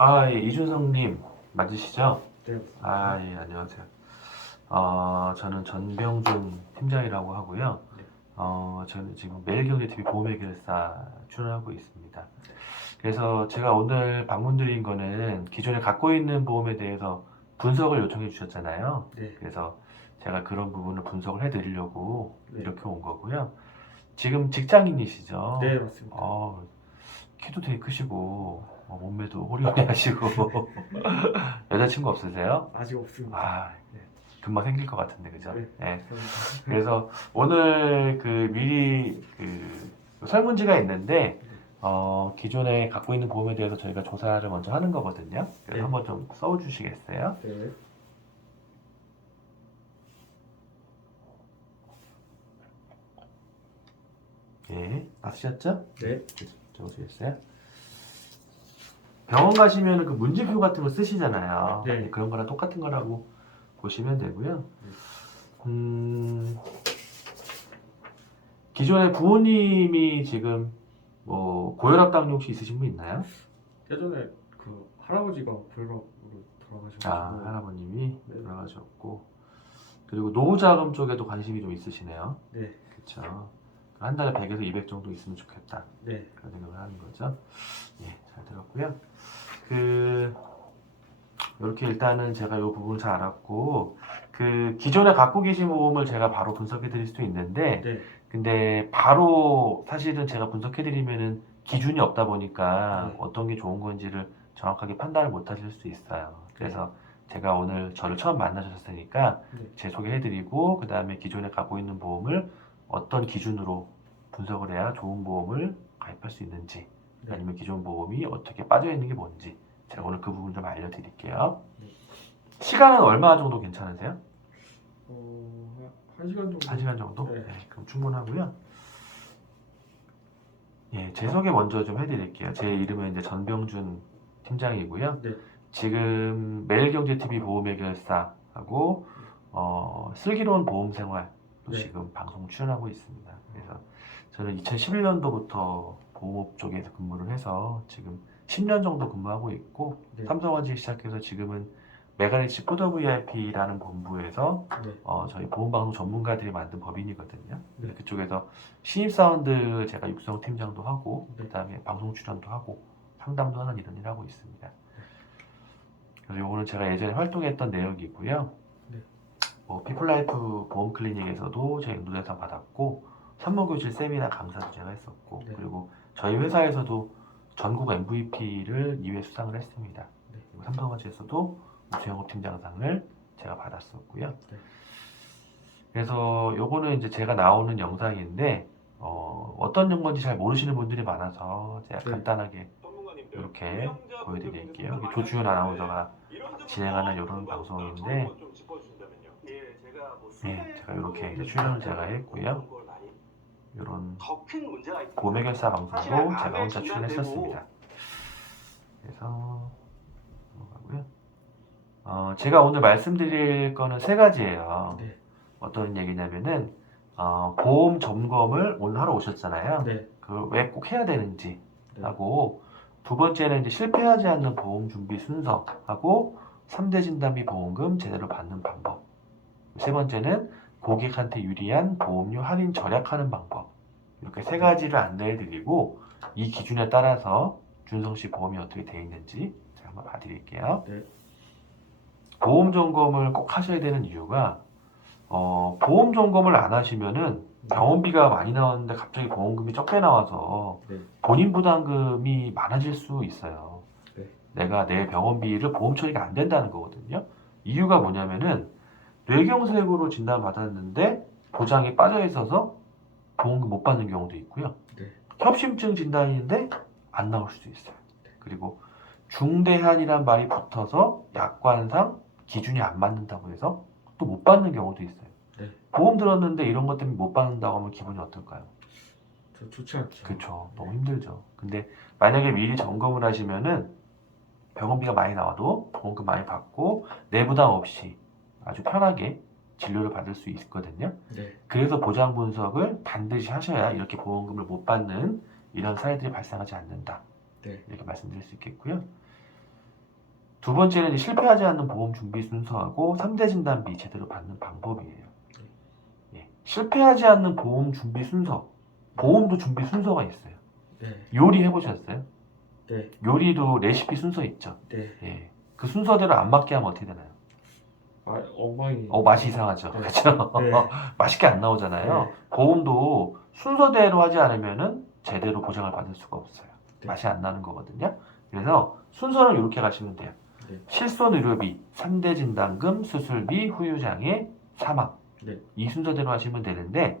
예, 이준성님 맞으시죠? 네, 예, 안녕하세요. 저는 전병준 팀장이라고 하고요. 네, 저는 지금 매일경제TV 보험해결사 출연하고 있습니다. 그래서 제가 오늘 방문드린 거는 기존에 갖고 있는 보험에 대해서 분석을 요청해 주셨잖아요. 네, 그래서 제가 그런 부분을 분석을 해드리려고 네, 이렇게 온 거고요. 지금 직장인이시죠? 네, 맞습니다. 키도 되게 크시고, 몸매도 호리호리하시고, 여자친구 없으세요? 아직 없습니다. 아, 네, 금방 생길 것 같은데, 그죠? 네, 예. 감사합니다. 그래서 오늘 미리 설문지가 있는데, 네, 기존에 갖고 있는 보험에 대해서 저희가 조사를 먼저 하는 거거든요. 그래서 네, 한번 좀 써주시겠어요? 네, 예, 아시셨죠? 네, 적으시겠어요? 병원 가시면 그 문제표 같은 거 쓰시잖아요. 네, 그런 거랑 똑같은 거라고 보시면 되고요. 음, 기존에 부모님이 지금 뭐 고혈압 당뇨 혹시 있으신 분 있나요? 예전에 그 할아버지가 고혈압으로 돌아가셔가지고, 할아버님이 네, 돌아가셨고, 그리고 노후자금 쪽에도 관심이 좀 있으시네요. 네, 그쵸? 한 달에 100에서 200 정도 있으면 좋겠다. 네, 그런 생각을 하는 거죠. 예, 잘 들었고요. 그, 이렇게 일단은 제가 이 부분 잘 알았고, 기존에 갖고 계신 보험을 제가 바로 분석해 드릴 수도 있는데, 네, 근데 바로 사실은 제가 분석해 드리면은 기준이 없다 보니까 네, 어떤 게 좋은 건지를 정확하게 판단을 못 하실 수 있어요. 네, 그래서 제가 오늘 저를 처음 만나셨으니까 네, 제 소개해 드리고, 그 다음에 기존에 갖고 있는 보험을 어떤 기준으로 분석을 해야 좋은 보험을 가입할 수 있는지, 네, 아니면 기존 보험이 어떻게 빠져 있는 게 뭔지, 제가 오늘 그 부분 좀 알려드릴게요. 네. 시간은 얼마 정도 괜찮으세요? 한 시간 한 정도? 시간 정도? 네, 네, 그럼 충분하고요. 예, 제 소개 먼저 좀 해드릴게요. 제 이름은 이제 전병준 팀장이고요. 네, 지금 매일경제TV 보험해결사하고 슬기로운 보험생활도 네, 지금 방송 출연하고 있습니다. 그래서 저는 2011년도부터 보험업 쪽에서 근무를 해서 지금 10년 정도 근무하고 있고, 네, 삼성화재 시작해서 지금은 메가리치 포더 VIP라는 본부에서 네, 저희 보험방송 전문가들이 만든 법인이거든요. 네, 그쪽에서 신입사원들 제가 육성 팀장도 하고, 네, 그 다음에 방송 출연도 하고, 상담도 하는 이런 일 하고 있습니다. 그래서 요거는 제가 예전에 활동했던 내역이고요. 네, 뭐 피플라이프 보험 클리닉에서도 제가 인도대상 받았고, 산모교실 세미나 강사도 제가 했었고, 네, 그리고 저희 회사에서도 전국 MVP를 2회 수상을 했습니다. 네, 그리고 삼성화재에서도 우수영업 팀장상을 제가 받았었고요. 네, 그래서 요거는 이제 제가 나오는 영상인데, 어떤 건지 잘 모르시는 분들이 많아서 제가 네, 간단하게 이렇게 보여드릴게요. 조주현 아나운서가 진행하는 이런 방송인데, 네, 제가 이렇게 이제 출연을 제가 했고요. 이런 고매결사 방송도 제가 혼자 출연했었습니다. 그래서 넘어가고요. 제가 오늘 말씀드릴 거는 세 가지예요. 네, 어떤 얘기냐면은 보험 점검을 오늘 하러 오셨잖아요. 네, 그걸 왜 꼭 해야 되는지 네, 하고, 두 번째는 이제 실패하지 않는 보험 준비 순서하고, 3대 진단비 보험금 제대로 받는 방법. 세 번째는 고객한테 유리한 보험료 할인 절약하는 방법. 이렇게 세 네, 가지를 안내해 드리고, 이 기준에 따라서 준성 씨 보험이 어떻게 돼 있는지 제가 한번 봐드릴게요. 네, 보험 점검을 꼭 하셔야 되는 이유가, 보험 점검을 안 하시면은 병원비가 많이 나왔는데 갑자기 보험금이 적게 나와서 네, 본인 부담금이 많아질 수 있어요. 네, 내가 내 병원비를 보험 처리가 안 된다는 거거든요. 이유가 뭐냐면은 뇌경색으로 진단받았는데 보장이 빠져 있어서 보험금 못 받는 경우도 있고요. 네, 협심증 진단인데 안 나올 수도 있어요. 그리고 중대한이란 말이 붙어서 약관상 기준이 안 맞는다고 해서 또 못 받는 경우도 있어요. 네. 보험 들었는데 이런 것 때문에 못 받는다고 하면 기분이 어떨까요? 저 좋지 않죠. 그렇죠. 네, 너무 힘들죠. 근데 만약에 미리 점검을 하시면은 병원비가 많이 나와도 보험금 많이 받고 내 부담 없이 아주 편하게 진료를 받을 수 있거든요. 네, 그래서 보장 분석을 반드시 하셔야 이렇게 보험금을 못 받는 이런 사례들이 발생하지 않는다. 네, 이렇게 말씀드릴 수 있겠고요. 두 번째는 이제 실패하지 않는 보험 준비 순서하고 3대 진단비 제대로 받는 방법이에요. 예. 실패하지 않는 보험 준비 순서. 보험도 준비 순서가 있어요. 네. 요리 해보셨어요? 네. 요리도 레시피 순서 있죠. 네. 예. 그 순서대로 안 맞게 하면 어떻게 되나요? 엉망이. 맛이 이상하죠. 네. 그렇죠? 네. 맛있게 안 나오잖아요. 네. 보험도 순서대로 하지 않으면은 제대로 보장을 받을 수가 없어요. 네. 맛이 안 나는 거거든요. 그래서 순서는 이렇게 가시면 돼요. 네. 실손 의료비, 3대 진단금, 수술비, 후유장애, 사망. 네. 이 순서대로 하시면 되는데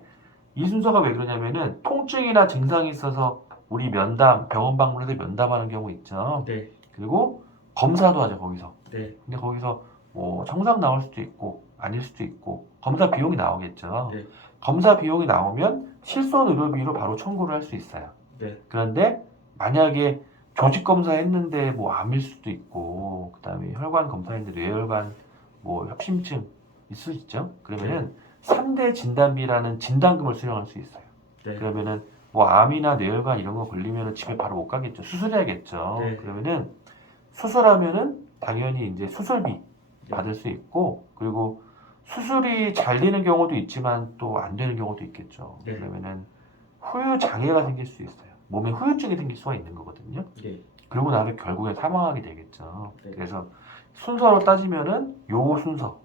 이 순서가 왜 그러냐면은 통증이나 증상이 있어서 우리 면담, 병원 방문해서 면담하는 경우 있죠. 네. 그리고 검사도 하죠, 거기서. 네. 근데 거기서 뭐 정상 나올 수도 있고 아닐 수도 있고 검사 비용이 나오겠죠. 네. 검사 비용이 나오면 실손 의료비로 바로 청구를 할 수 있어요. 네. 그런데 만약에 조직 검사 했는데 뭐 암일 수도 있고 그다음에 혈관 검사했는데 뇌혈관 뭐 협심증 있을 수 있죠. 그러면은 3대 진단비라는 진단금을 수령할 수 있어요. 네. 그러면은 뭐 암이나 뇌혈관 이런 거 걸리면은 집에 바로 못 가겠죠. 수술해야겠죠. 네. 그러면은 수술하면은 당연히 이제 수술비 받을 수 있고 그리고 수술이 잘 되는 경우도 있지만 또 안 되는 경우도 있겠죠. 네. 그러면은 후유 장애가 생길 수 있어요. 몸에 후유증이 생길 수가 있는 거거든요. 네. 그러고 나서 결국엔 사망하게 되겠죠. 네. 그래서 순서로 따지면은 요 순서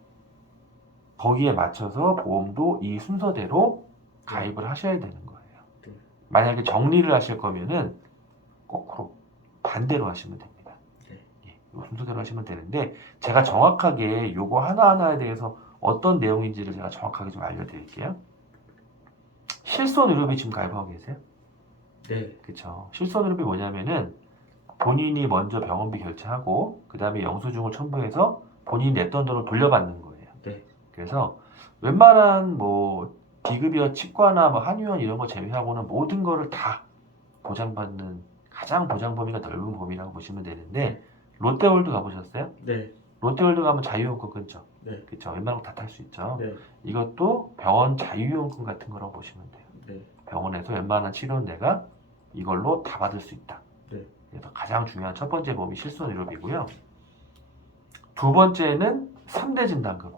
거기에 맞춰서 보험도 이 순서대로 가입을 하셔야 되는 거예요. 네. 만약에 정리를 하실 거면은 거꾸로 반대로 하시면 됩니다. 네. 예, 요 순서대로 하시면 되는데 제가 정확하게 요거 하나하나에 대해서 어떤 내용인지를 제가 정확하게 좀 알려드릴게요. 실손 의료비 지금 가입하고 계세요? 네. 그쵸. 실손 의료비 뭐냐면은 본인이 먼저 병원비 결제하고 그 다음에 영수증을 첨부해서 본인이 냈던 돈을 돌려받는 거예요. 네. 그래서 웬만한 뭐 비급여 치과나 뭐 한의원 이런 거 제외하고는 모든 거를 다 보장받는 가장 보장 범위가 넓은 범위라고 보시면 되는데 롯데월드 가보셨어요? 네. 롯데월드 가면 자유이용권 끊죠. 네. 그쵸. 웬만한 거 다 탈 수 있죠. 네. 이것도 병원 자유이용권 같은 거라고 보시면 돼요. 네. 병원에서 웬만한 치료는 내가 이걸로 다 받을 수 있다. 네. 그래서 가장 중요한 첫 번째 범위 실손 의료비고요. 두 번째는 3대 진단금.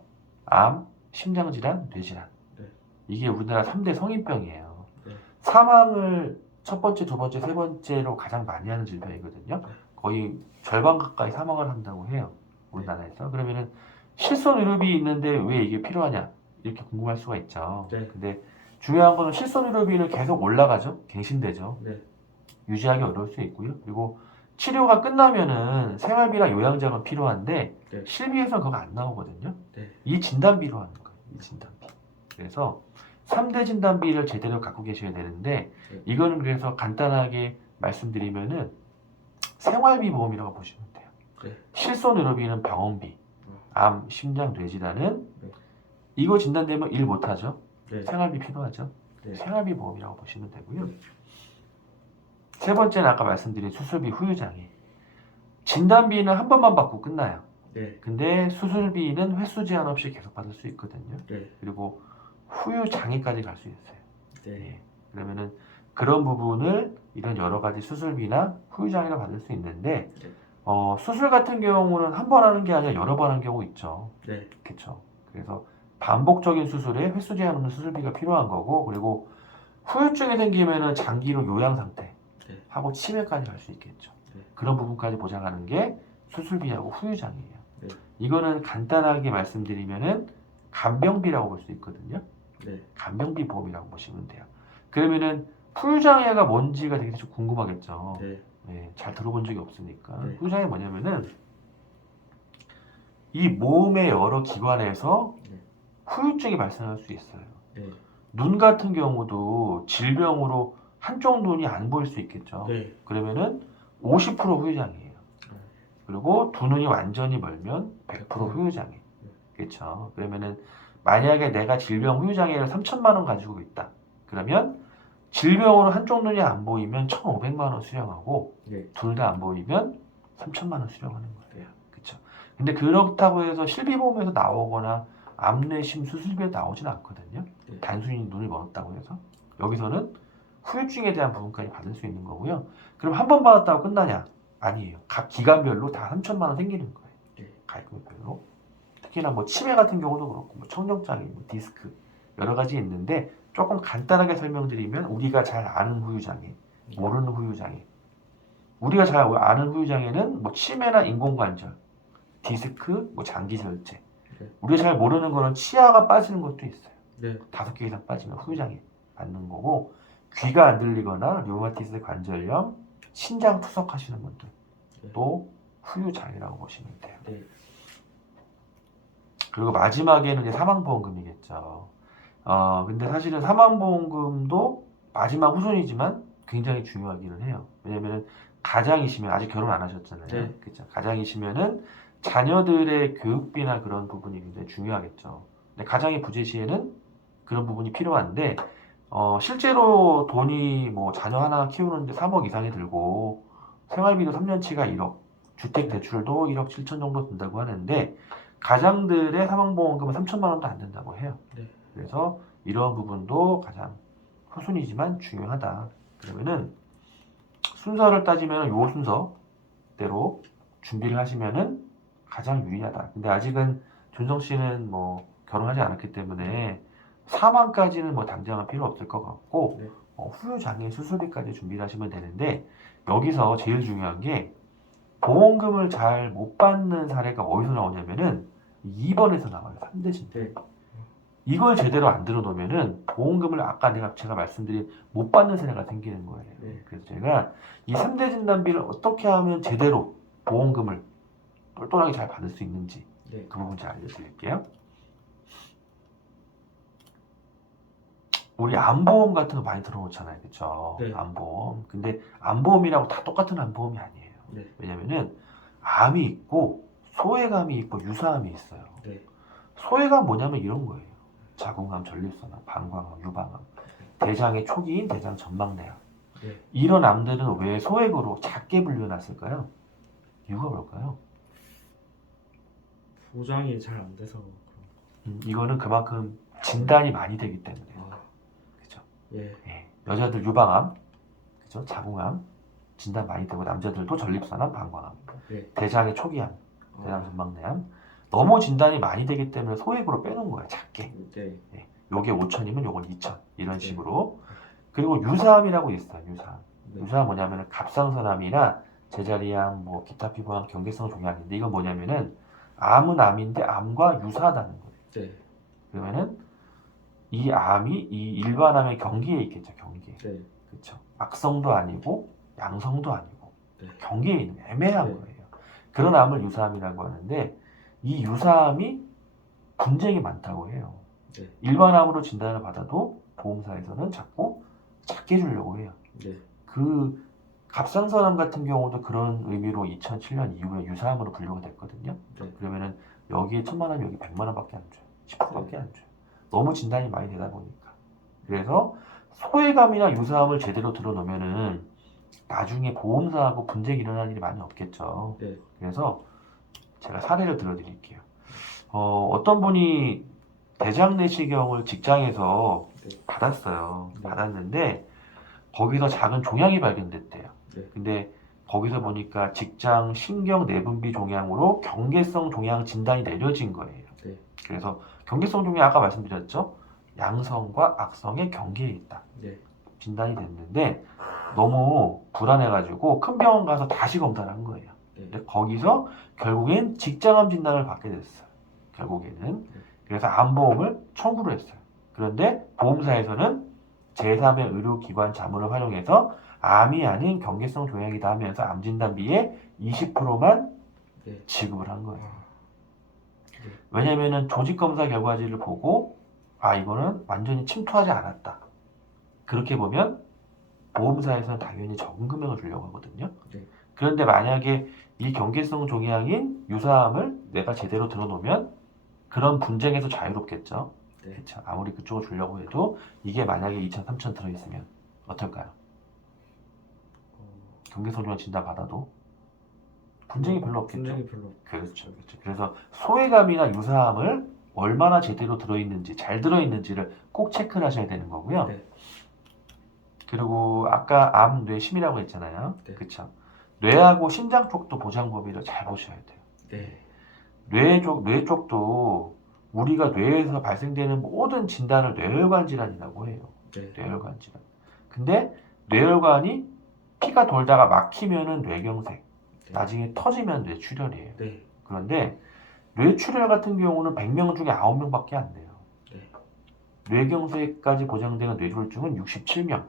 암, 심장질환, 뇌질환. 네. 이게 우리나라 3대 성인병이에요. 네. 사망을 첫 번째, 두 번째, 세 번째로 가장 많이 하는 질병이거든요. 네. 거의 절반 가까이 사망을 한다고 해요. 우리나라에서. 그러면은 실손 의료비 있는데 왜 이게 필요하냐? 이렇게 궁금할 수가 있죠. 네. 근데 중요한 거는 실손 의료비는 계속 올라가죠. 갱신되죠. 네. 유지하기 어려울 수 있고요. 그리고 치료가 끝나면은 생활비랑 요양자가 필요한데 네. 실비에서는 그거 안 나오거든요. 네. 이 진단비로 하는 거예요. 이 진단비. 그래서 3대 진단비를 제대로 갖고 계셔야 되는데 네. 이거는 그래서 간단하게 말씀드리면은 생활비 보험이라고 보시면 돼요. 네. 실손 의료비는 병원비, 암, 심장, 뇌질환은 네. 이거 진단되면 일 못하죠. 네. 생활비 필요하죠. 네. 생활비 보험이라고 보시면 되고요. 세 번째는 아까 말씀드린 수술비 후유장애. 진단비는 한 번만 받고 끝나요. 네. 근데 수술비는 횟수 제한 없이 계속 받을 수 있거든요. 네. 그리고 후유장애까지 갈 수 있어요. 네. 예. 그러면은 그런 부분을 이런 여러 가지 수술비나 후유장애를 받을 수 있는데 네. 수술 같은 경우는 한 번 하는 게 아니라 여러 번 하는 경우 있죠. 네. 그렇죠. 그래서 반복적인 수술에 횟수 제한 없는 수술비가 필요한 거고 그리고 후유증이 생기면은 장기로 요양 상태 네. 하고 치매까지 갈 수 있겠죠. 네. 그런 부분까지 보장하는 게 수술비하고 후유장애예요. 네. 이거는 간단하게 말씀드리면은 간병비라고 볼 수 있거든요. 네. 간병비 보험이라고 보시면 돼요. 그러면은 후유장애가 뭔지가 되게 좀 궁금하겠죠. 네. 네, 잘 들어본 적이 없으니까. 네. 후유장애 뭐냐면은 이 몸의 여러 기관에서 네. 후유증이 발생할 수 있어요. 네. 눈 같은 경우도 질병으로 한쪽 눈이 안 보일 수 있겠죠. 네. 그러면은 50% 후유장애예요. 그리고 두 눈이 완전히 멀면 100% 후유장애. 그렇죠. 그러면은 만약에 내가 질병 후유장애를 3천만 원 가지고 있다. 그러면 질병으로 한쪽 눈이 안 보이면 1,500만 원 수령하고 네. 둘 다 안 보이면 3천만 원 수령하는 거예요. 그렇죠. 근데 그렇다고 해서 실비보험에서 나오거나 암내심 수술비에 나오진 않거든요. 네. 단순히 눈을 멀었다고 해서 여기서는 후유증에 대한 부분까지 받을 수 있는 거고요. 그럼 한 번 받았다고 끝나냐? 아니에요. 각 기관별로 다 3천만 원 생기는 거예요. 네. 가입금액별로. 특히나 뭐 치매 같은 경우도 그렇고 뭐 청력장애, 뭐 디스크 여러 가지 있는데 조금 간단하게 설명드리면 우리가 잘 아는 후유장애, 모르는 후유장애. 우리가 잘 아는 후유장애는 뭐 치매나 인공관절, 디스크, 뭐 장기절제. 네. 우리가 잘 모르는 거는 치아가 빠지는 것도 있어요. 네. 5개 이상 빠지면 후유장애 받는 거고, 귀가 안 들리거나 류마티스 관절염, 신장 투석하시는 분들 또 후유장애라고 보시면 돼요. 네. 그리고 마지막에는 이제 사망보험금이겠죠. 근데 사실은 사망보험금도 마지막 후순위지만 굉장히 중요하기는 해요. 왜냐면은 가장이시면 아직 결혼 안 하셨잖아요. 네. 그죠? 가장이시면은 자녀들의 교육비나 그런 부분이 굉장히 중요하겠죠. 근데 가장이 부재 시에는 그런 부분이 필요한데, 실제로 돈이 뭐 자녀 하나 키우는데 3억 이상이 들고 생활비도 3년치가 1억, 주택 대출도 1억 7천 정도 든다고 하는데 가장들의 사망보험금은 3천만 원도 안 된다고 해요. 네. 그래서 이런 부분도 가장 후순위지만 중요하다. 그러면은 순서를 따지면 요 순서대로 준비를 하시면은 가장 유리하다. 근데 아직은 준성 씨는 뭐 결혼하지 않았기 때문에 사망까지는 뭐 당장은 필요 없을 것 같고 네. 후유장애 수술비까지 준비를 하시면 되는데 여기서 제일 중요한 게 보험금을 잘 못 받는 사례가 어디서 나오냐면은 2번에서 나와요. 3대진단. 네. 이걸 제대로 안 들어놓으면은 보험금을 아까 제가 말씀드린 못 받는 사례가 생기는 거예요. 네. 그래서 제가 이 3대 진단비를 어떻게 하면 제대로 보험금을 똘똘하게 잘 받을 수 있는지 네. 그 부분 잘 알려드릴게요. 우리 암보험 같은 거 많이 들어놓잖아요. 그쵸? 네. 암보험. 근데 암보험이라고 다 똑같은 암보험이 아니에요. 네. 왜냐면은 암이 있고 소외감이 있고 유사암이 있어요. 네. 소외감 뭐냐면 이런 거예요. 자궁암, 전립선암, 방광암, 유방암, 대장의 초기인 대장 전망내암. 네. 이런 암들은 왜 소액으로 작게 불려놨을까요? 이유가 뭘까요? 보장이 잘 안 돼서 그런 이거는 그만큼 진단이 많이 되기 때문에. 거. 그죠? 예. 예. 여자들 유방암, 그죠? 자궁암 진단 많이 되고 남자들도 전립선암, 방광암, 네. 대장의 초기암, 대장 전망내암 너무 진단이 많이 되기 때문에 소액으로 빼놓은 거예요. 작게. 네. 요게 5천이면 요건 2천 이런 네. 식으로. 그리고 유사암이라고 있어요. 유사암. 네. 유사암 뭐냐면은 갑상선암이나 제자리암, 뭐 기타 피부암, 경계성 종양인데 이건 뭐냐면은 암은 암인데 암과 유사하다는 거예요. 네. 그러면은 이 암이 이 일반암의 경계에 있겠죠. 경계. 네. 그렇죠. 악성도 아니고 양성도 아니고 네. 경계에 있는 애매한 네. 거예요. 그런 암을 유사암이라고 하는데 이 유사암이 분쟁이 많다고 해요. 네. 일반암으로 진단을 받아도 보험사에서는 자꾸 작게 주려고 해요. 네. 그 갑상선암 같은 경우도 그런 의미로 2007년 이후에 유사암으로 분류가 됐거든요. 네. 그러면은 여기에 1,000만 원, 여기 100만 원밖에 안 줘요. 10%밖에 안 줘요. 너무 진단이 많이 되다 보니까. 그래서 소외감이나 유사암을 제대로 들어놓으면은 나중에 보험사하고 분쟁이 일어날 일이 많이 없겠죠. 네. 그래서 제가 사례를 들어드릴게요. 어떤 분이 대장 내시경을 직장에서 네. 받았어요. 네. 받았는데 거기서 작은 종양이 발견됐대요. 네. 근데 거기서 보니까 직장 신경 내분비 종양으로 경계성 종양 진단이 내려진 거예요. 네. 그래서 경계성 종양 아까 말씀드렸죠? 양성과 악성의 경계에 있다. 네. 진단이 됐는데 너무 불안해가지고 큰 병원 가서 다시 검사를 한 거예요. 네. 근데 거기서 결국엔 직장암 진단을 받게 됐어요. 결국에는. 그래서 암보험을 청구를 했어요. 그런데 보험사에서는 제3의 의료기관 자문을 활용해서 암이 아닌 경계성 종양이다 하면서 암 진단비의 20%만 네. 지급을 한 거예요. 네. 왜냐면은 조직검사 결과지를 보고 이거는 완전히 침투하지 않았다. 그렇게 보면 보험사에서는 당연히 적은 금액을 주려고 하거든요. 네. 그런데 만약에 이 경계성 종양인 유사암을 내가 제대로 들어놓으면 그런 분쟁에서 자유롭겠죠. 네. 그렇죠. 아무리 그쪽을 주려고 해도 이게 만약에 2천, 3천 들어있으면 어떨까요? 경계성 종양 진단 받아도 분쟁이 별로 없겠죠. 분쟁이 별로. 그렇죠. 그렇죠. 그래서 소외감이나 유사암을 얼마나 제대로 들어있는지, 잘 들어있는지를 꼭 체크를 하셔야 되는 거고요. 네. 그리고 아까 암, 뇌, 심이라고 했잖아요. 네. 그렇죠. 뇌하고 심장 쪽도 보장 범위를 잘 보셔야 돼요. 네. 뇌 쪽도 우리가 뇌에서 발생되는 모든 진단을 뇌혈관 질환이라고 해요. 네. 뇌혈관 질환. 근데 뇌혈관이 피가 돌다가 막히면은 뇌경색, 네. 나중에 터지면 뇌출혈이에요. 네. 그런데 뇌출혈 같은 경우는 100명 중에 9명밖에 안 돼요. 네. 뇌경색까지 보장되는 뇌졸중은 67명.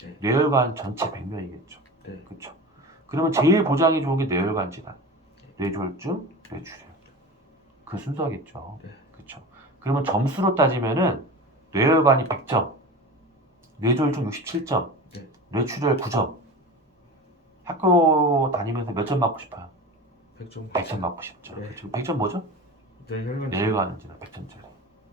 네. 뇌혈관 전체 100명이겠죠. 네. 그렇죠. 그러면 제일 보장이 좋은 게 뇌혈관 질환, 뇌졸중, 뇌출혈. 그 순서겠죠. 네. 그렇죠. 그러면 점수로 따지면은 뇌혈관이 100점, 뇌졸중 67점, 네. 뇌출혈 9점. 학교 다니면서 몇 점 맞고 싶어요? 100점. 100점 맞고 싶죠. 네. 그렇죠. 100점 뭐죠? 뇌혈관. 뇌혈관은 100점짜리.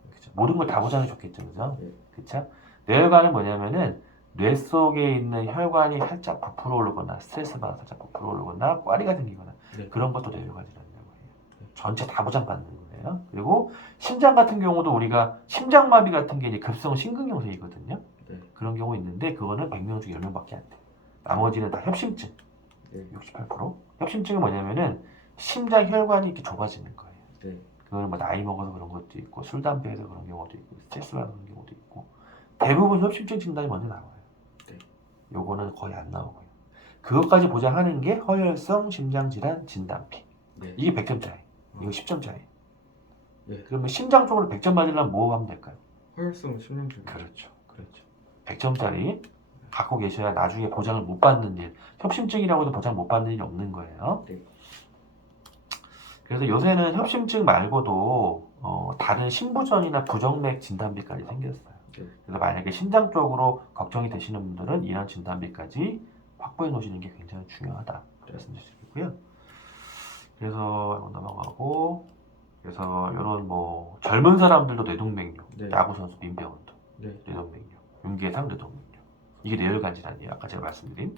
그렇죠. 모든 걸 다 보장해 줬겠죠. 그죠? 네. 그렇죠? 뇌혈관은 뭐냐면은 뇌 속에 있는 혈관이 살짝 부풀어 오르거나 스트레스 받아 살짝 부풀어 오르거나 꽈리가 생기거나 네. 그런 것도 뇌혈관이라고 해요. 네. 전체 다 보장받는 거예요. 그리고 심장 같은 경우도 우리가 심장마비 같은 게 이제 급성 심근경색이거든요. 네. 그런 경우 있는데 그거는 100명 중에 10명밖에 안 돼요. 나머지는 다 협심증. 네. 68%. 협심증은 뭐냐면은 심장 혈관이 이렇게 좁아지는 거예요. 네. 그거는 뭐 나이 먹어서 그런 것도 있고 술 담배에서 그런 경우도 있고 스트레스 받는 경우도 있고 대부분 협심증 진단이 먼저 나와요. 네. 요거는 거의 안 나오고요. 그것까지 보장하는 게 허혈성 심장질환 진단비. 네. 이게 100점짜리. 이거 10점짜리. 네. 그러면 심장 쪽으로 100점 맞으려면 뭐 하면 될까요? 허혈성 심장질환. 그렇죠. 그렇죠. 100점짜리 갖고 계셔야 나중에 보장을 못 받는 일. 협심증이라고 해도 보장 못 받는 일이 없는 거예요. 네. 그래서 요새는 협심증 말고도 다른 심부전이나 부정맥 진단비까지 생겼어요. 네. 그래서 만약에 심장 쪽으로 걱정이 되시는 분들은 이런 진단비까지 확보해 놓으시는 게 굉장히 중요하다 말씀드리고요. 그래서 이거 넘어가고 그래서 이런 뭐 젊은 사람들도 뇌동맥류, 네. 야구 선수 민병헌도 네. 뇌동맥류, 윤계상 뇌동맥류 이게 뇌혈관 질환이에요. 아까 제가 말씀드린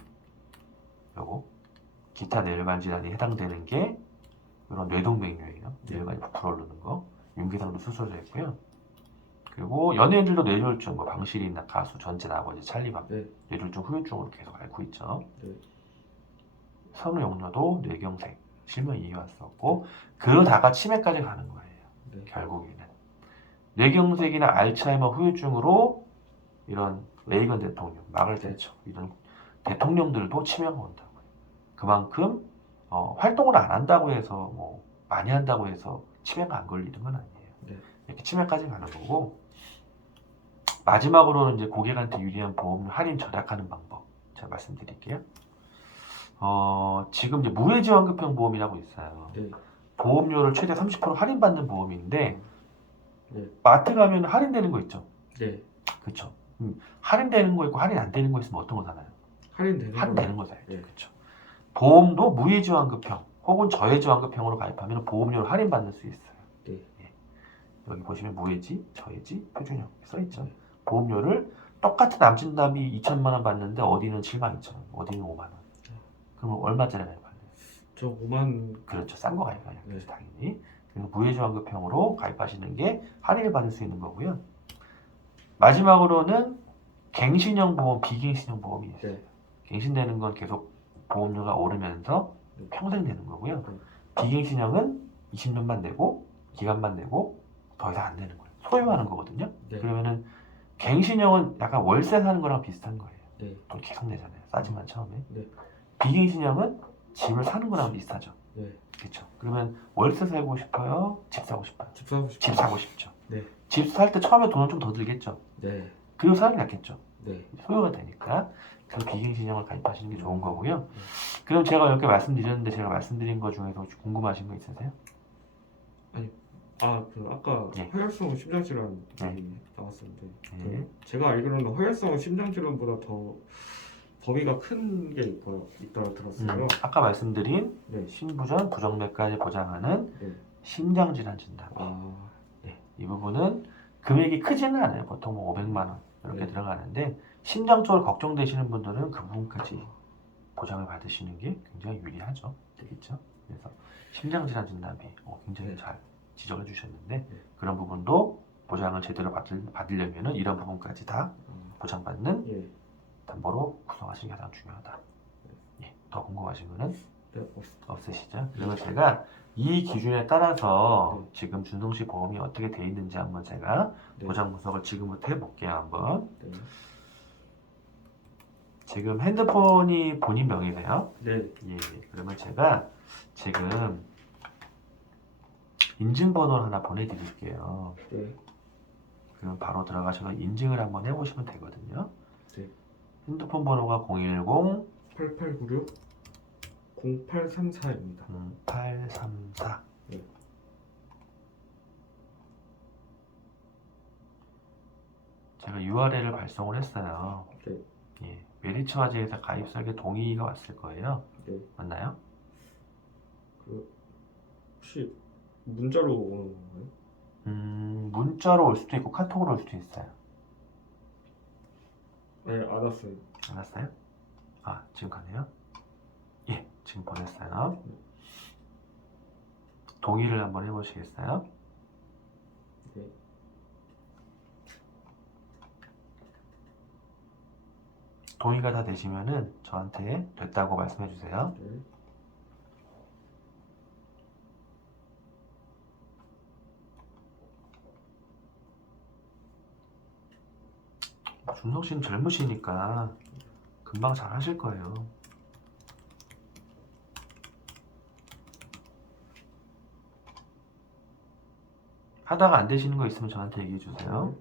요거 기타 뇌혈관 질환이 해당되는 게 이런 뇌동맥류예요. 뇌혈관이 부풀어 오르는 거. 윤계상도 수술을 했고요. 그리고 연예인들도 뇌졸중, 뭐 방실이나 가수, 전진 아버지, 찰리박 네. 뇌졸중 후유증으로 계속 앓고 있죠. 네. 선우용료도 뇌경색, 실명 이해 왔었고 그러다가 치매까지 가는 거예요. 네. 결국에는 뇌경색이나 알츠하이머 후유증으로 이런 레이건 대통령, 마가렛 대처 이런 대통령들도 치매가 온다고요. 그만큼 활동을 안 한다고 해서 뭐 많이 한다고 해서 치매가 안 걸리는 건 아니에요. 네. 이렇게 치매까지 가는 거고 마지막으로는 이제 고객한테 유리한 보험료 할인 절약하는 방법 제가 말씀드릴게요. 지금 이제 무해지환급형 보험이라고 있어요. 네. 보험료를 최대 30% 할인받는 보험인데 네. 마트 가면 할인되는 거 있죠. 네. 그렇죠. 할인되는 거 있고 할인 안 되는 거 있으면 어떤 거 사나요? 할인되는 거 사야죠. 네. 그렇죠. 보험도 무해지환급형 혹은 저해지환급형으로 가입하면 보험료를 할인받을 수 있어요. 네. 예. 여기 보시면 무해지, 저해지, 표준형 써 있죠. 네. 보험료를 똑같은 남진답이 2천만 원 받는데 어디는 7만 2천 원, 어디는 5만 원. 그러면 얼마짜리 가입할래요? 저 5만. 그렇죠. 싼 거 가입해요. 네. 당연히. 그래서 무해지환급형으로 가입하시는 게 할인을 받을 수 있는 거고요. 마지막으로는 갱신형 보험, 비갱신형 보험이 있어요. 네. 갱신되는 건 계속 보험료가 오르면서 네. 평생 되는 거고요. 네. 비갱신형은 20년만 내고 기간만 내고 더 이상 안 되는 거예요. 소유하는 거거든요. 네. 그러면은 갱신형은 약간 월세 사는 거랑 비슷한 거예요. 네. 돈 계속 내잖아요. 싸지만 처음에. 네. 비갱신형은 집을 사는 거랑 비슷하죠. 네. 그렇죠. 그러면 월세 살고 싶어요? 집 사고 싶어요? 집 사고 싶어요. 집 사고 싶죠. 네. 집 살 때 처음에 돈은 좀 더 들겠죠. 네. 그리고 사는 게 낫겠죠. 네. 소요가 되니까. 그래서 비갱신형을 가입하시는 게 좋은 거고요. 그럼 제가 이렇게 말씀드렸는데 제가 말씀드린 거 중에서 혹시 궁금하신 거 있으세요? 아까 예. 허혈성 심장질환 네. 나왔었는데 네. 그 제가 알기로는 허혈성 심장질환보다 더 범위가 큰 게 있다고 들었어요. 아까 말씀드린 네. 심부전, 부정맥까지 보장하는 네. 심장질환 진단. 네, 이 부분은 금액이 크지는 않아요. 보통 뭐 500만 원 이렇게 네. 들어가는데 심장 쪽으로 걱정되시는 분들은 그 부분까지 보장을 받으시는 게 굉장히 유리하죠. 되겠죠? 그래서 심장질환 진단비 굉장히 네. 잘 지적해 주셨는데 네. 그런 부분도 보장을 제대로 받으려면 이런 부분까지 다 보장받는 예. 담보로 구성하시는 게 가장 중요하다. 예, 더 궁금하신 거는 네. 없으시죠? 그러면 제가 이 기준에 따라서 네. 지금 준성씨 보험이 어떻게 돼 있는지 한번 제가 네. 보장 분석을 지금부터 해볼게요. 한번. 네. 지금 핸드폰이 본인 명의세요? 네. 예. 그러면 제가 지금 인증번호를 하나 보내드릴게요. 네. 그럼 바로 들어가셔서 인증을 한번 해보시면 되거든요. 네. 핸드폰 번호가 010 8896 0834입니다. 0834. 네. 제가 URL을 발송을 했어요. 네. 예. 메리츠 화재에서 가입 설계 동의가 왔을 거예요. 네. 맞나요? 그 혹시 문자로 오는 건가요? 문자로 올 수도 있고 카톡으로 올 수도 있어요. 네, 안 왔어요. 알았어요? 아, 지금 가네요? 예, 지금 보냈어요. 동의를 한번 해보시겠어요? 네. 동의가 다 되시면은 저한테 됐다고 말씀해 주세요. 네. 준석 씨는 젊으시니까 금방 잘 하실 거예요. 하다가 안 되시는 거 있으면 저한테 얘기해 주세요.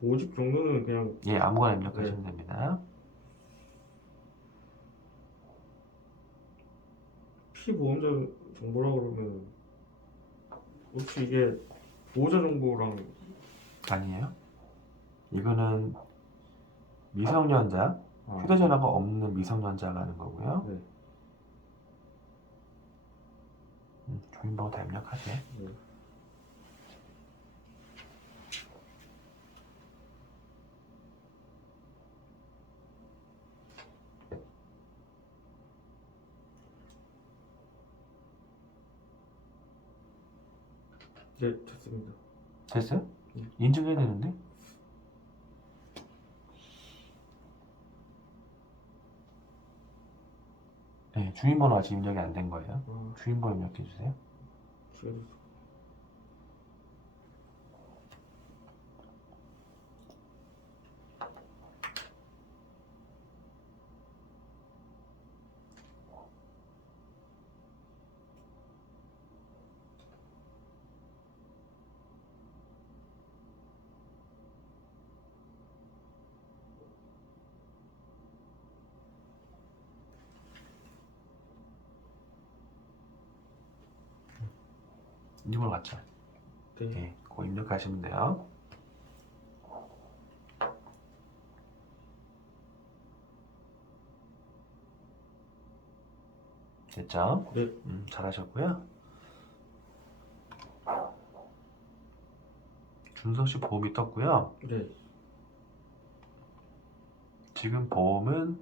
모집 경로는 그냥 예, 아무거나 입력하시면 됩니다. 피보험자 정보라고 그러면 혹시 이게 보호자 정보랑 아니에요? 이거는 미성년자, 휴대전화가 없는 미성년자가 하는 거고요. 네. 주민번호 다 입력하세요. 네. 네, 됐습니다. 됐어요? 예. 인증해야 되는데? 네, 주민번호 아직 입력이 안 된 거예요. 주민번호 입력해 주세요. 주의해주세요. 이걸 맞죠? 네. 네, 그거 입력하시면 돼요. 됐죠? 네. 잘하셨고요. 준석 씨 보험이 떴고요. 네. 지금 보험은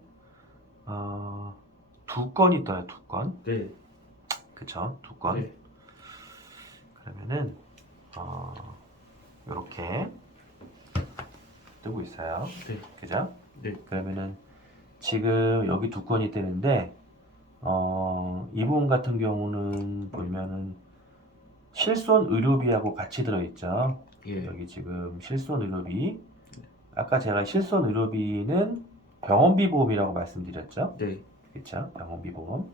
2건이 떠요. 2건. 네. 그쵸? 2건. 네. 그러면은 이렇게 뜨고 있어요. 네. 그죠? 네. 그러면은 지금 여기 2건이 뜨는데 이 부분 같은 경우는 보면은 실손 의료비하고 같이 들어있죠. 예. 여기 지금 실손 의료비. 아까 제가 실손 의료비는 병원비 보험이라고 말씀드렸죠. 네. 그쵸? 병원비 보험.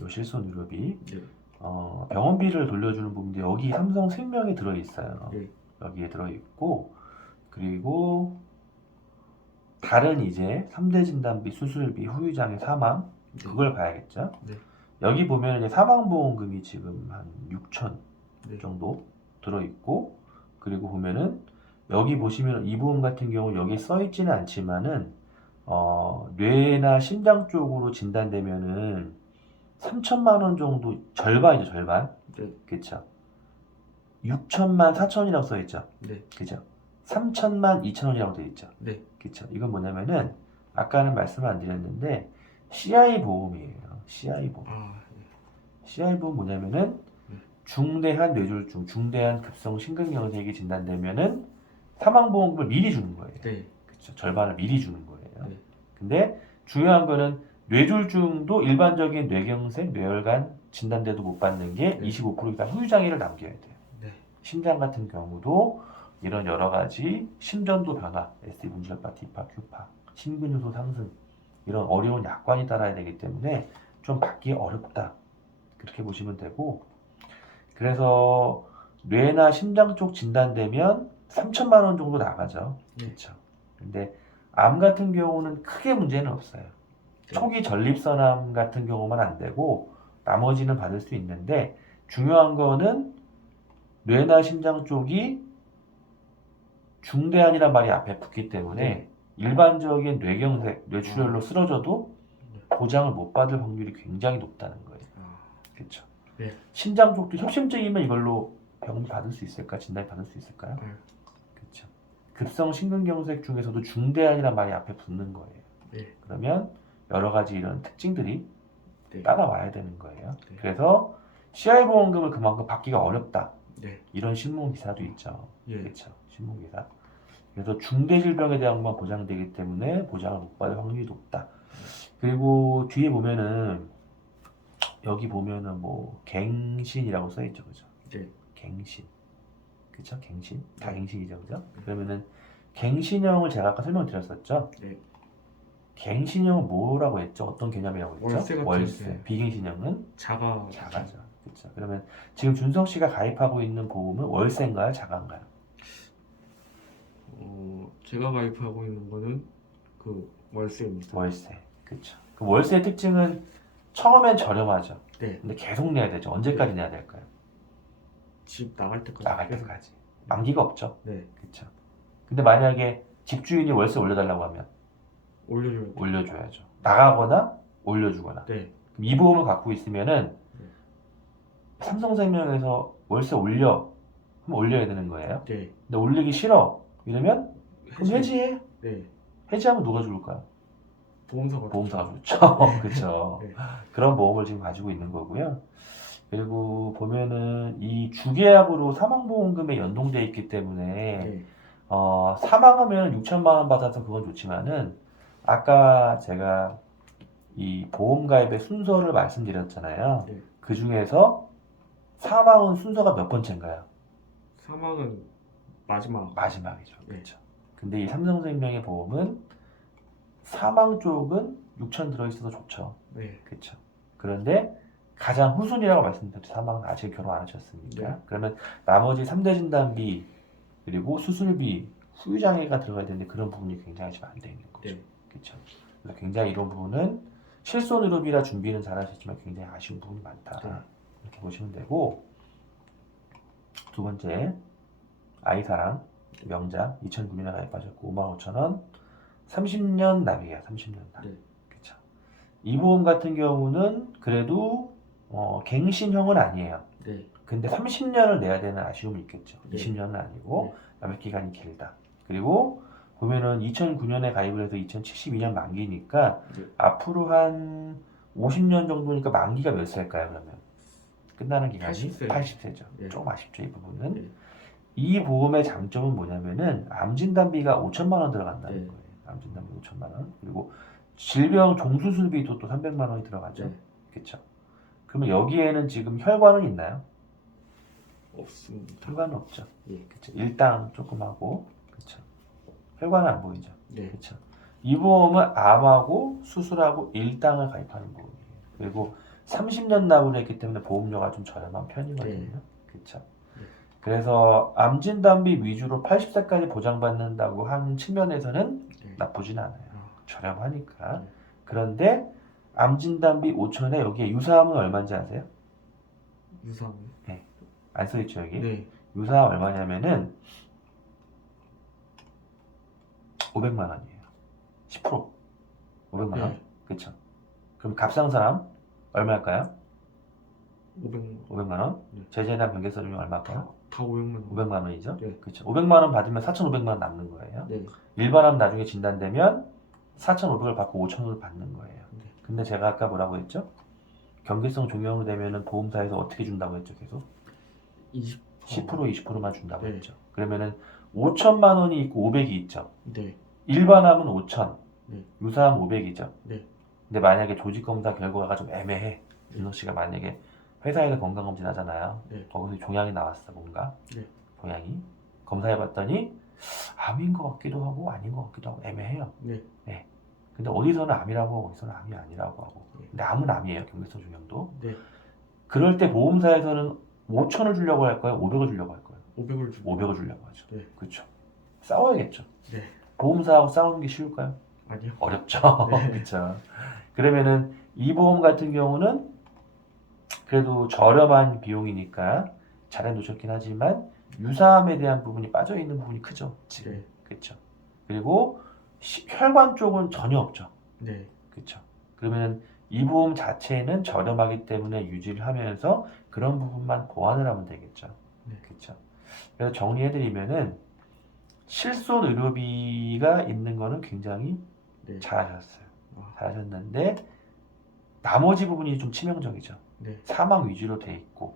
요 실손 의료비. 네. 병원비를 돌려주는 부분인데 여기 삼성생명이 들어있어요. 네. 여기에 들어있고 그리고 다른 이제 3대 진단비, 수술비, 후유장애 사망 그걸 봐야겠죠. 네. 여기 보면 이제 사망보험금이 지금 한 6천 네. 정도 들어있고 그리고 보면은 여기 보시면 이 보험 같은 경우 여기 써있지는 않지만은 뇌나 심장 쪽으로 진단되면은 3천만 원 정도 절반이죠, 절반. 네. 그쵸? 6천만 4천이라고 써있죠. 네. 그죠? 3천만 2천원이라고 되어 있죠. 네. 그쵸? 이건 뭐냐면은 아까는 말씀 안 드렸는데 CI 보험이에요. CI 보험. 네. CI 보험 뭐냐면은 중대한 뇌졸중, 중대한 급성 심근경색이 진단되면은 사망보험금을 미리 주는 거예요. 네. 그렇죠. 절반을 미리 주는 거예요. 네. 근데 중요한 거는 뇌졸중도 일반적인 뇌경색, 뇌혈관 진단돼도 못 받는 게 네. 25% 이상 후유장애를 남겨야 돼요. 네. 심장 같은 경우도 이런 여러 가지 심전도 변화, SD 분절파, 디파, 큐파, 심근효소 상승 이런 어려운 약관이 따라야 되기 때문에 좀 받기 어렵다. 그렇게 보시면 되고 그래서 뇌나 심장 쪽 진단되면 3천만 원 정도 나가죠. 네. 그렇죠. 근데 암 같은 경우는 크게 문제는 없어요. 네. 초기 전립선암 같은 경우만 안 되고 나머지는 받을 수 있는데 중요한 거는 뇌나 심장 쪽이 중대암이란 말이 앞에 붙기 때문에 네. 일반적인 뇌경색, 뇌출혈로 쓰러져도 보장을 못 받을 확률이 굉장히 높다는 거예요. 그렇죠. 네. 심장 쪽도 협심증이면 이걸로 병 받을 수 있을까? 진단 받을 수 있을까요? 네. 그렇죠. 급성 심근경색 중에서도 중대암이란 말이 앞에 붙는 거예요. 네. 그러면 여러 가지 이런 특징들이 네. 따라와야 되는 거예요. 네. 그래서 CI 보험금을 그만큼 받기가 어렵다. 네. 이런 신문 기사도 있죠. 예. 그렇죠. 신문 기사. 그래서 중대 질병에 대한 것만 보장되기 때문에 보장을 못 받을 확률이 높다. 그리고 뒤에 보면은 여기 보면은 뭐 갱신이라고 써 있죠, 그죠? 네. 갱신, 그쵸? 갱신, 다 네. 갱신이죠, 그죠? 그러면은 갱신형을 제가 아까 설명드렸었죠. 네. 갱신형은 뭐라고 했죠? 어떤 개념이라고 했죠? 월세 같은 월세. 게. 비갱신형은 자가죠. 그렇죠. 그러면 지금 준석 씨가 가입하고 있는 보험은 월세인가요, 자가인가요? 제가 가입하고 있는 거는 그 월세입니다. 월세. 그렇죠. 그 월세의 특징은 처음엔 저렴하죠. 네. 근데 계속 내야 되죠. 언제까지 내야 될까요? 집 나갈 때까지. 나갈 때까지. 만기가 없죠. 네. 그렇죠. 근데 만약에 집주인이 월세 올려달라고 하면 올려줘야 돼. 올려줘야죠. 나가거나 올려주거나. 네. 그럼 이 보험을 갖고 있으면은 네. 삼성생명에서 월세 올려. 그럼 올려야 되는 거예요. 네. 근데 올리기 싫어. 이러면 그럼 해지해. 네. 해지하면 누가 줄까요? 보험사가. 보험사가 좋죠. 그렇죠. 네. 그런 보험을 지금 가지고 있는 거고요. 그리고 보면은 이 주계약으로 사망보험금에 연동돼 있기 때문에 네. 사망하면 6천만 원 받아서 그건 좋지만은 아까 제가 이 보험 가입의 순서를 말씀드렸잖아요. 네. 그 중에서 사망은 순서가 몇 번째인가요? 사망은 마지막이죠. 네. 그렇죠. 근데 이 삼성생명의 보험은 사망 쪽은 6천 들어있어서 좋죠. 네. 그렇죠. 그런데 가장 후순위라고 말씀드렸죠. 사망은 아직 결혼 안 하셨으니까. 네. 그러면 나머지 3대 진단비 그리고 수술비, 후유장애가 들어가야 되는데 그런 부분이 굉장히 지금 안 돼 있는 거죠. 네. 그렇죠. 그래서 굉장히 이런 부분은 실손의료비라 준비는 잘하셨지만 굉장히 아쉬운 부분이 많다. 네. 이렇게 보시면 되고 두 번째 아이사랑 명자 2009년에 가입하셨고 55,000원 30년 납이에요. 30년 납. 네. 그렇죠. 이 보험 같은 경우는 그래도 갱신형은 아니에요. 네. 근데 30년을 내야 되는 아쉬움이 있겠죠. 네. 20년은 아니고 네. 납입 기간이 길다. 그리고 보면은 2009년에 가입을 해서 2072년 만기니까 네. 앞으로 한 50년 정도니까 만기가 몇 세일까요? 그러면 끝나는 기간이 80세. 80세죠. 네. 조금 아쉽죠, 이 부분은. 네. 이 보험의 장점은 뭐냐면은 암진단비가 5천만 원 들어간다는 네. 거예요. 암진단비 5천만 원. 그리고 질병 종수술비도 또 300만 원이 들어가죠. 네. 그렇죠. 그러면 여기에는 지금 혈관은 있나요? 없습니다. 혈관은 없죠. 예. 그렇죠. 일당 조금 하고, 그렇죠. 혈관은 안 보이죠. 네. 그렇죠. 이 보험은 암하고 수술하고 일당을 가입하는 보험이에요. 그리고 30년 납을 했기 때문에 보험료가 좀 저렴한 편이거든요. 네. 그렇죠. 네. 그래서 암진단비 위주로 80세까지 보장받는다고 한 측면에서는 네. 나쁘진 않아요. 저렴하니까. 네. 그런데 암진단비 5천에 여기에 유사암은 얼마인지 아세요? 유상. 안 써있죠 여기? 네. 유사암 얼마냐면은 500만 원이에요. 10%. 500만 원. 네. 그렇죠. 그럼 갑상선암 얼마일까요? 500만 원. 네. 제재나 변개서름이 얼마일까요? 다 500만 원. 500만 원이죠. 네. 그렇죠. 500만 원 받으면 4,500만 원 남는 거예요. 네. 일반암 나중에 진단되면 4,500을 받고 5,000원을 받는 거예요. 네. 근데 제가 아까 뭐라고 했죠? 경계성 종양으로 되면은 보험사에서 어떻게 준다고 했죠? 계속 20. 10% 20%만 준다고 네. 했죠. 그러면은 5천만 원이 있고 500이 있죠. 네. 일반암은 5천, 네. 유사암 500이죠. 네. 근데 만약에 조직검사 결과가 좀 애매해. 네. 윤호 씨가 만약에 회사에서 건강검진 하잖아요. 네. 거기서 종양이 나왔어, 뭔가. 네. 종양이. 검사해봤더니 암인 것 같기도 하고 아닌 것 같기도 하고 애매해요. 네. 근데 어디서는 암이라고 하고 어디서는 암이 아니라고 하고. 네. 근데 암은 암이에요, 경계성 종양도. 네. 그럴 때 보험사에서는 5천을 주려고 할 거예요, 500을 주려고 할 거예요. 500을 주고. 500을 주려고 하죠. 네. 그렇죠. 싸워야겠죠. 네. 보험사하고 싸우는 게 쉬울까요? 아니요. 어렵죠. 네. 그렇죠. 그러면은 이 보험 같은 경우는 그래도 저렴한 비용이니까 잘해 놓으셨긴 하지만 유사암에 대한 부분이 빠져 있는 부분이 크죠. 지금. 네. 그렇죠. 그리고 혈관 쪽은 전혀 없죠. 네. 그렇죠. 그러면 이 보험 자체는 저렴하기 때문에 유지를 하면서 그런 부분만 보완을 하면 되겠죠. 네. 그렇죠. 그래서 정리해드리면은 실손 의료비가 있는 거는 굉장히 네. 잘하셨어요. 아, 잘하셨는데 나머지 부분이 좀 치명적이죠. 네. 사망 위주로 돼 있고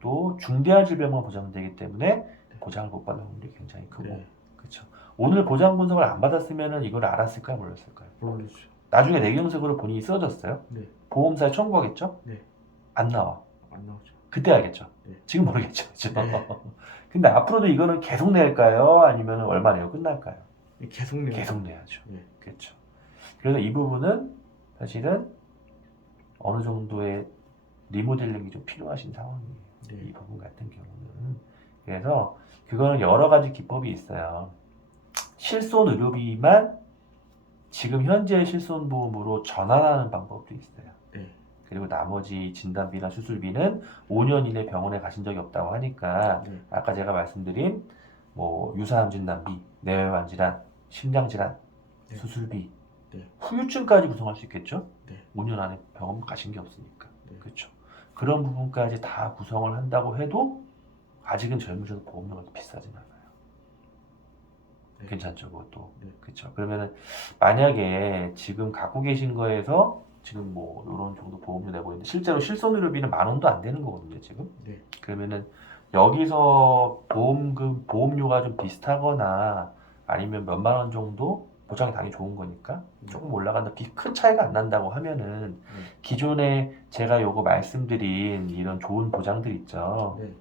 또 중대한 질병만 보장되기 때문에 보장을 못 받는 확률이 굉장히 크고 네. 그렇죠. 오늘 보장 분석을 안 받았으면은 이걸 알았을까요, 몰랐을까요? 모르겠죠. 나중에 내경색으로 본인이 쓰러졌어요. 네. 보험사에 청구하겠죠? 네. 안 나와. 안 나오죠. 그때 알겠죠. 네. 지금 모르겠죠. 그렇죠? 네. 근데 앞으로도 이거는 계속 낼까요? 아니면 얼마 내고 끝날까요? 계속 내요. 계속 내야죠. 네. 그렇죠. 그래서 이 부분은 사실은 어느 정도의 리모델링이 좀 필요하신 상황이에요. 네. 이 부분 같은 경우는. 그래서 그거는 여러 가지 기법이 있어요. 실손 의료비만 지금 현재 실손보험으로 전환하는 방법도 있어요. 네. 그리고 나머지 진단비나 수술비는 5년 이내 병원에 가신 적이 없다고 하니까 네. 아까 제가 말씀드린 뭐 유사암 진단비, 내외환 질환, 심장 질환, 네. 수술비, 네. 후유증까지 구성할 수 있겠죠? 네. 5년 안에 병원 가신 게 없으니까. 네. 그렇죠. 그런 부분까지 다 구성을 한다고 해도 아직은 젊으셔서 보험료가 비싸진 않아요. 네. 괜찮죠, 그것도. 네. 그렇죠. 그러면은 만약에 지금 갖고 계신 거에서 지금 뭐 이런 정도 보험료 내고 있는데 실제로 실손의료비는 10,000원도 안 되는 거거든요, 지금. 네. 그러면은 여기서 보험료가 좀 비슷하거나 아니면 몇만 원 정도 보장이 당연히 좋은 거니까 조금 올라간다. 큰 차이가 안 난다고 하면은 기존에 제가 요거 말씀드린 이런 좋은 보장들 있죠. 네.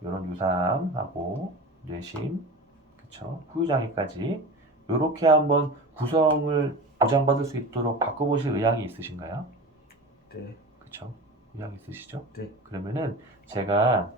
이런 유사암하고 뇌심, 그쵸? 후유장애까지 요렇게 한번 구성을 보장받을 수 있도록 바꿔보실 의향이 있으신가요? 네. 그쵸? 의향 있으시죠? 네. 그러면은 제가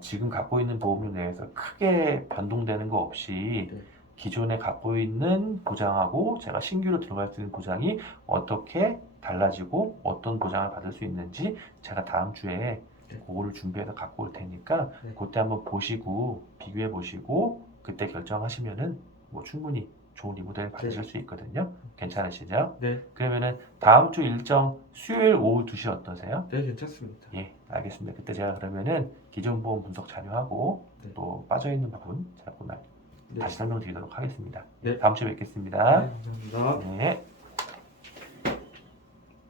지금 갖고 있는 보험료 내에서 크게 변동되는 거 없이 네. 기존에 갖고 있는 보장하고 제가 신규로 들어갈 수 있는 보장이 어떻게 달라지고 어떤 보장을 받을 수 있는지 제가 다음 주에 네. 그거를 준비해서 갖고 올 테니까 네. 그때 한번 보시고 비교해 보시고 그때 결정하시면은 뭐 충분히 좋은 리모델 받으실 수 있거든요. 괜찮으시죠? 네. 그러면은 다음 주 일정 수요일 오후 2시 어떠세요? 네, 괜찮습니다. 예, 알겠습니다. 그때 제가 그러면은 기존 보험 분석 자료하고 네. 또 빠져있는 부분 제가 네. 다시 설명드리도록 하겠습니다. 네. 다음 주에 뵙겠습니다. 네, 감사합니다. 네.